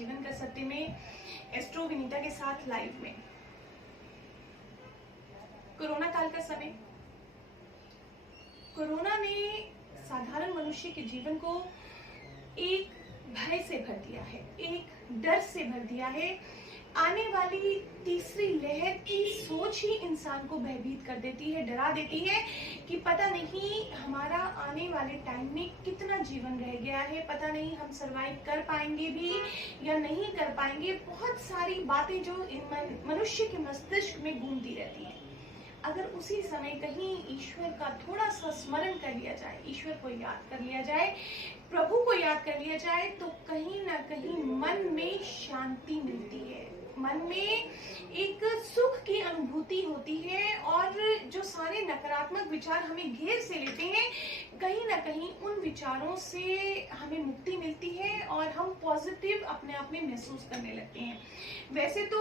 जीवन का सत्य में एस्ट्रो विनीता के साथ लाइव में। कोरोना काल का समय, कोरोना ने साधारण मनुष्य के जीवन को एक भय से भर दिया है, एक डर से भर दिया है। आने वाली तीसरी लहर की सोच ही इंसान को भयभीत कर देती है, डरा देती है कि पता नहीं हमारा आने वाले टाइम में कितना जीवन रह गया है, पता नहीं हम सरवाइव कर पाएंगे भी या नहीं कर पाएंगे। बहुत सारी बातें जो मनुष्य के मस्तिष्क में गूंजती रहती हैं। अगर उसी समय कहीं ईश्वर का थोड़ा सा स्मरण कर लिया जाए, ईश्वर को याद कर लिया जाए, प्रभु को याद कर लिया जाए, तो कहीं ना कहीं मन में शांति मिलती है, मन में एक सुख की अनुभूति होती है और जो सारे नकारात्मक विचार हमें घेर से लेते हैं, कहीं ना कहीं उन विचारों से हमें मुक्ति मिलती है और हम पॉजिटिव अपने आप में महसूस करने लगते हैं। वैसे तो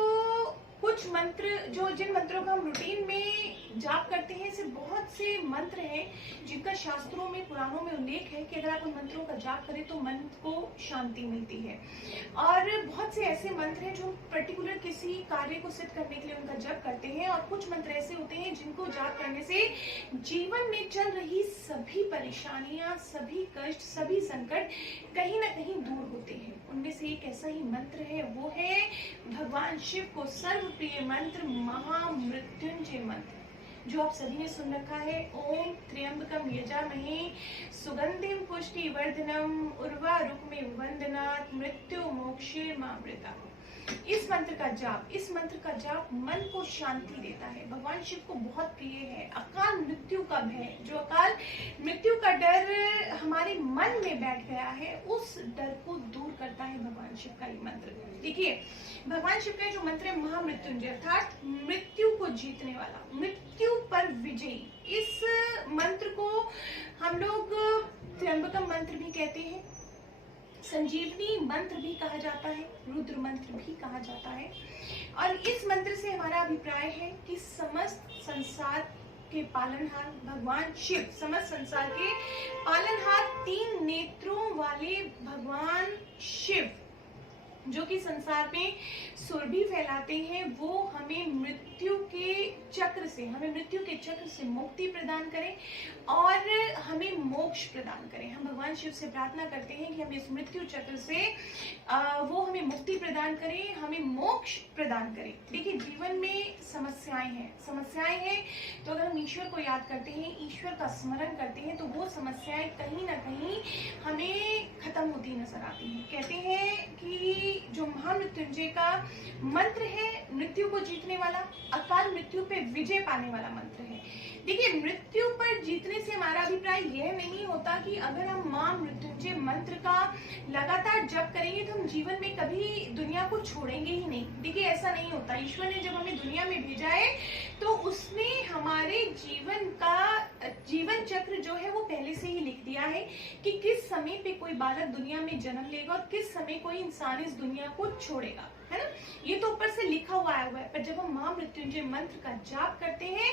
कुछ मंत्र जिन मंत्रों का हम रूटीन में जाप करते हैं, ऐसे बहुत से मंत्र हैं जिनका शास्त्रों में, पुराणों में उल्लेख है कि अगर आप उन मंत्रों का जाप करें तो मन को शांति मिलती है। और बहुत से ऐसे मंत्र हैं जो पर्टिकुलर किसी कार्य को सिद्ध करने के लिए उनका जप करते हैं, और कुछ मंत्र ऐसे होते हैं जिनको जाप करने से जीवन में चल रही सभी परेशानियां, सभी कष्ट, सभी संकट कहीं ना कहीं दूर होते हैं। उनमें से एक ऐसा ही मंत्र है, वो है भगवान शिव को सर्वप्रिय मंत्र महामृत्युंजय मंत्र, जो आप सभी ने सुन रखा है। ओम त्र्यंबकम यजामहे सुगंधिम पुष्टिवर्धनम उर्वारुकमिव वंदनात् मृत्यु मोक्षे मामृता। इस मंत्र का जाप मन को शांति देता है, भगवान शिव को बहुत प्रिय है। अकाल मृत्यु का भय, जो अकाल मृत्यु का डर हमारे मन में बैठ गया है, उस डर को दूर करता है भगवान शिव का ये मंत्र। देखिए, भगवान शिव का जो मंत्र है महामृत्युंजय, अर्थात मृत्यु को जीतने वाला, मृत्यु पर विजयी। इस मंत्र को हम लोग त्र्यंबकम मंत्र भी कहते हैं, संजीवनी मंत्र भी कहा जाता है, रुद्र मंत्र भी कहा जाता है। और इस मंत्र से हमारा अभिप्राय है कि समस्त संसार के पालनहार भगवान शिव, समस्त संसार के पालनहार, तीन नेत्रों वाले भगवान शिव, जो कि संसार में सुरभि फैलाते हैं, वो हमें मृत्यु के चक्र से मुक्ति प्रदान करें और हमें मोक्ष प्रदान करें। हम भगवान शिव से प्रार्थना करते हैं कि हमें इस मृत्यु चक्र से वो हमें मुक्ति प्रदान करें, हमें मोक्ष प्रदान करें। देखिए, जीवन में समस्याएं हैं, तो अगर हम ईश्वर को याद करते हैं, ईश्वर का स्मरण करते हैं, तो वो समस्याएं कहीं ना कहीं हमें खत्म होती नजर आती हैं। कहते हैं कि जो महामृत्युंजय का मंत्र है, मृत्यु को जीतने वाला, अकाल मृत्यु पे विजय पाने वाला मंत्र है। देखिए, मृत्यु पर जीतने से हमारा अभिप्राय यह नहीं होता कि अगर हम महामृत्युंजय मंत्र का लगातार जप करेंगे तो हम जीवन में कभी दुनिया को छोड़ेंगे ही नहीं। देखिए, ऐसा नहीं होता। ईश्वर ने जब हमें दुनिया में भेजा है तो उसने हमारे जीवन का जीवन चक्र जो है वो पहले से ही लिख दिया है कि किस समय पे कोई बालक दुनिया में जन्म लेगा और किस समय कोई इंसान इस दुनिया को छोड़ेगा, है ना। ये तो ऊपर से लिखा हुआ है। पर जब हम महामृत्युंजय मंत्र का जाप करते हैं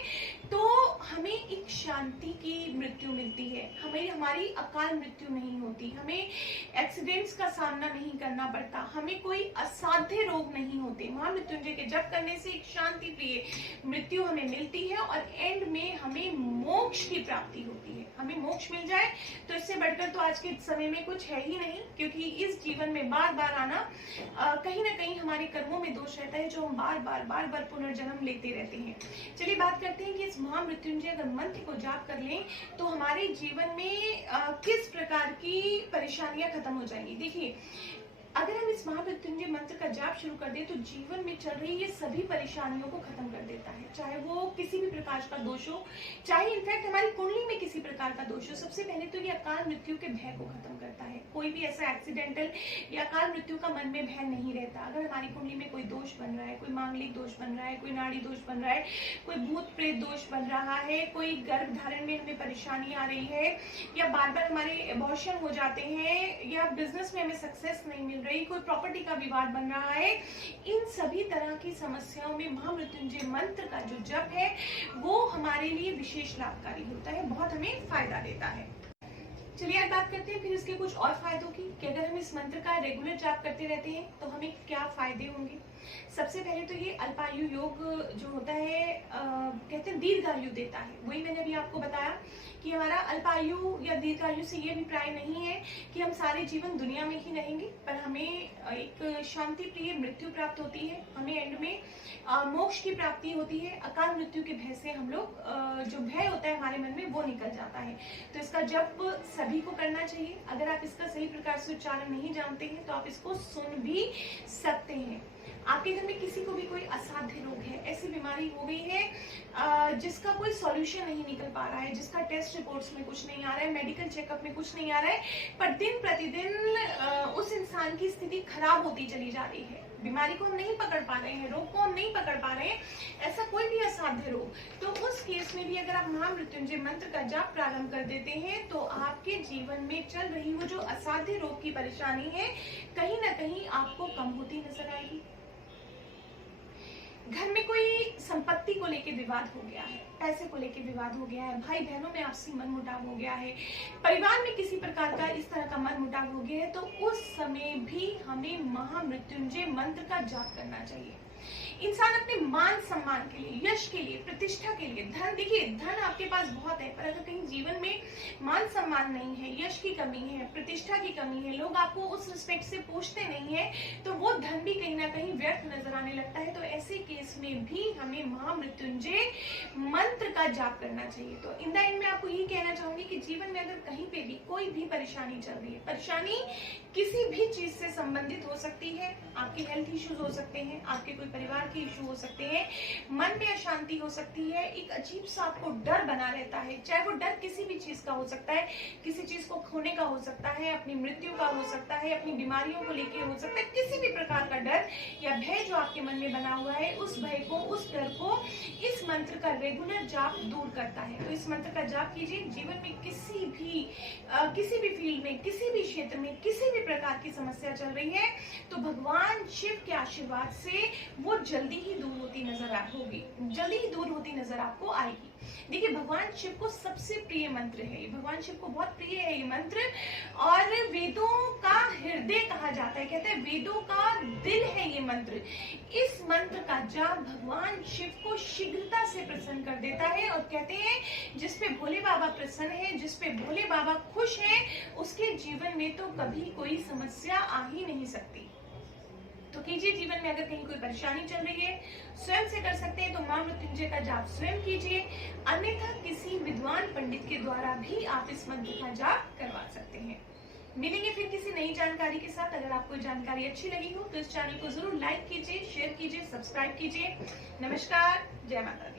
तो हमें एक शांति की मृत्यु मिलती है, हमारी अकाल मृत्यु नहीं होती, हमें एक्सीडेंट्स का सामना नहीं करना पड़ता, हमें कोई असाध्य रोग नहीं होते। महामृत्युंजय के जप करने से एक शांति प्रिय मृत्यु हमें मिलती है और एंड में हमें मोक्ष की प्राप्ति होती है। हमें मोक्ष मिल जाए तो इससे बढ़कर तो आज के समय में कुछ है ही नहीं, क्योंकि इस जीवन में बार बार आना कहीं ना कहीं हमारे कर्मों में दोष रहता है, जो हम बार बार पुनर्जन्म लेते रहते हैं। चलिए बात करते हैं कि इस महामृत्युंजय अगर मंत्र को जाप कर लें तो हमारे जीवन में किस प्रकार की परेशानियां खत्म हो जाएंगी। देखिए, अगर हम इस महामृत्युंजय मंत्र का जाप शुरू कर दें तो जीवन में चल रही ये सभी परेशानियों को खत्म कर देता है, चाहे वो किसी भी प्रकार का दोष हो, चाहे इनफैक्ट हमारी कुंडली में किसी प्रकार का दोष हो। सबसे पहले तो ये अकाल मृत्यु के भय को खत्म करता है। कोई भी ऐसा एक्सीडेंटल या अकाल मृत्यु का मन में भय नहीं रहता। अगर हमारी कुंडली में कोई दोष बन रहा है, कोई मांगलिक दोष बन रहा है, कोई नाड़ी दोष बन रहा है, कोई भूत प्रेत दोष बन रहा है, कोई गर्भ धारण में हमें परेशानी आ रही है, या बार बार हमारे अबॉर्शन हो जाते हैं, या बिजनेस में हमें सक्सेस नहीं मिल रही, कोई प्रॉपर्टी का विवाद बन रहा है, इन सभी तरह की समस्याओं में महामृत्युंजय मंत्र का जो जप है वो हमारे लिए विशेष लाभकारी होता है, बहुत हमें फायदा देता है। चलिए आज बात करते हैं फिर इसके कुछ और फायदों की कि अगर हम इस मंत्र का रेगुलर जाप करते रहते हैं तो हमें क्या फायदे होंगे। सबसे पहले तो ये अल्पायु योग जो होता है कहते हैं दीर्घायु देता है। वही मैंने अभी आपको बताया कि हमारा अल्पायु या दीर्घायु से ये अभिप्राय नहीं है कि हम सारे जीवन दुनिया में ही रहेंगे, पर हमें एक शांति प्रिय मृत्यु प्राप्त होती है। हमें एंड में मोक्ष की प्राप्ति होती है। अकाल मृत्यु के भय से हम लोग जो भय होता है हमारे मन में वो निकल जाता है। तो इसका जप सभी को करना चाहिए। अगर आप इसका सही प्रकार से उच्चारण नहीं जानते हैं तो आप इसको सुन भी सकते हैं। आपके घर में किसी को भी कोई असाध्य रोग है, ऐसी बीमारी हो गई है जिसका कोई सॉल्यूशन नहीं निकल पा रहा है, जिसका टेस्ट रिपोर्ट्स में कुछ नहीं आ रहा है, मेडिकल चेकअप में कुछ नहीं आ रहा है, पर दिन प्रतिदिन उस इंसान की स्थिति खराब होती चली जा रही है, बीमारी को हम नहीं पकड़ पा रहे हैं, रोग को हम नहीं पकड़ पा रहे हैं, ऐसा कोई भी असाध्य रोग, तो उस केस में भी अगर आप महामृत्युंजय मंत्र का जाप प्रारंभ कर देते हैं तो आपके जीवन में चल रही वो जो असाध्य रोग की परेशानी है कहीं ना कहीं आपको कम होती नजर आएगी। घर में कोई संपत्ति को लेके विवाद हो गया है, पैसे को लेके विवाद हो गया है, भाई बहनों में आपसी मनमुटाव हो गया है, परिवार में किसी प्रकार का इस तरह का मनमुटाव हो गया है, तो उस समय भी हमें महामृत्युंजय मंत्र का जाप करना चाहिए। इंसान अपने मान सम्मान के लिए, यश के लिए, प्रतिष्ठा के लिए, धन, देखिए धन आपके पास बहुत है पर अगर कहीं जीवन में मान सम्मान नहीं है, यश की कमी है, प्रतिष्ठा की कमी है, लोग आपको उस रिस्पेक्ट से पूछते नहीं है, तो वो धन भी कहीं ना कहीं व्यर्थ नजर आने लगता है। तो ऐसे केस में भी हमें महामृत्युंजय मंत्र का जाप करना चाहिए। तो इन द एंड में आपको यही कहना चाहूंगी कि जीवन में अगर कहीं पे भी कोई भी परेशानी चल रही है, परेशानी किसी भी चीज से संबंधित हो सकती है, आपके हेल्थ इश्यूज हो सकते हैं, आपके कोई परिवार के इशू हो सकते हैं, मन में अशांति हो सकती है, एक अजीब सा आपको डर बना रहता है, चाहे वो डर किसी भी चीज का हो सकता है, किसी चीज को खोने का हो सकता है, अपनी मृत्यु का हो सकता है, अपनी बीमारियों को लेके हो सकता है, किसी भी प्रकार का डर या भय जो आपके मन में बना हुआ है, उस भय को, उस डर को इस मंत्र का रेगुलर जाप दूर करता है। तो इस मंत्र का जाप कीजिए। जीवन में किसी भी फील्ड में, किसी भी क्षेत्र में, किसी भी प्रकार की समस्या चल रही है तो भगवान शिव के आशीर्वाद से वो जल्दी ही दूर होती नजर आपको आएगी। देखिए भगवान शिव को सबसे प्रिय मंत्र है ये, भगवान शिव को बहुत प्रिय है ये मंत्र और वेदों का हृदय कहा जाता है, कहते हैं वेदों का दिल है ये मंत्र। इस मंत्र का जाप भगवान शिव को शीघ्रता से प्रसन्न कर देता है और कहते हैं जिसपे भोले बाबा प्रसन्न है, जिसपे भोले बाबा खुश है, उसके जीवन में तो कभी कोई समस्या आ ही नहीं सकती। तो कीजिए, जीवन में अगर कहीं कोई परेशानी चल रही है स्वयं से कर सकते हैं तो महामृत्युंजय का जाप स्वयं कीजिए, अन्यथा किसी विद्वान पंडित के द्वारा भी आप इस मंत्र का जाप करवा सकते हैं। मिलेंगे फिर किसी नई जानकारी के साथ। अगर आपको जानकारी अच्छी लगी हो तो इस चैनल को जरूर लाइक कीजिए, शेयर कीजिए, सब्सक्राइब कीजिए। नमस्कार, जय माता दी।